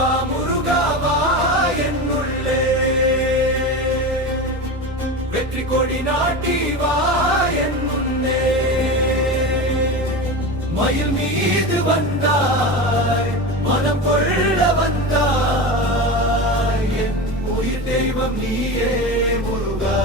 வேலவா முருகாவா என்னுள்ளே வெற்றி கொடி நாட்டி வா என் முன்னே மயில் மீது வந்தாய் மனம் கொள்ள வந்தாய் என் உயிர் தெய்வம் நீயே முருகா.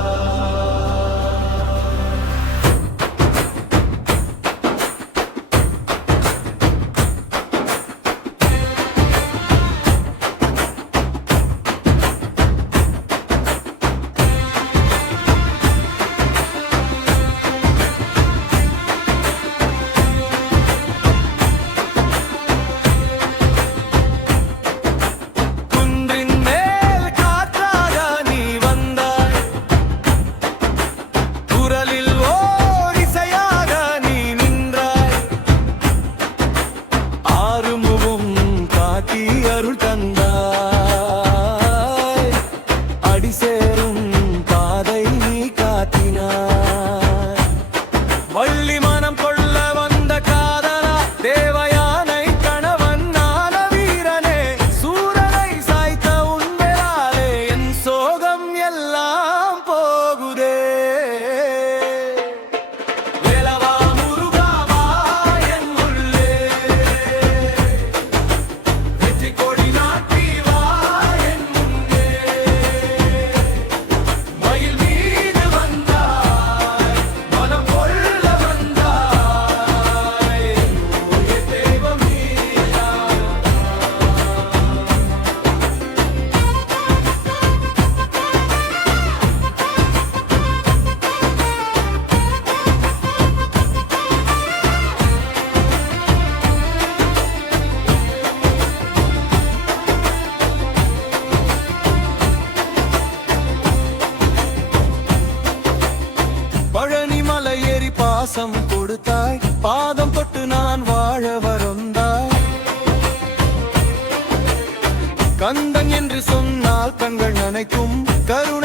அருள் தந்தாய் அடி சேரும் பாதை நீ காட்டினாய் வள்ளி மனம் கொள்ள வந்த காதலா தேவயானை கணவன் நான வீரனே சூரனை சாய்த்த உண்மையாலே என் சோகம் எல்லாம் போகுதே. பழனி மலை ஏறி பாசம் கொடுத்தாய் பாதம் தொட்டு நான் வாழ வருந்தாய் கந்தன் என்று சொன்னால் கண்கள் நனைக்கும் கருணை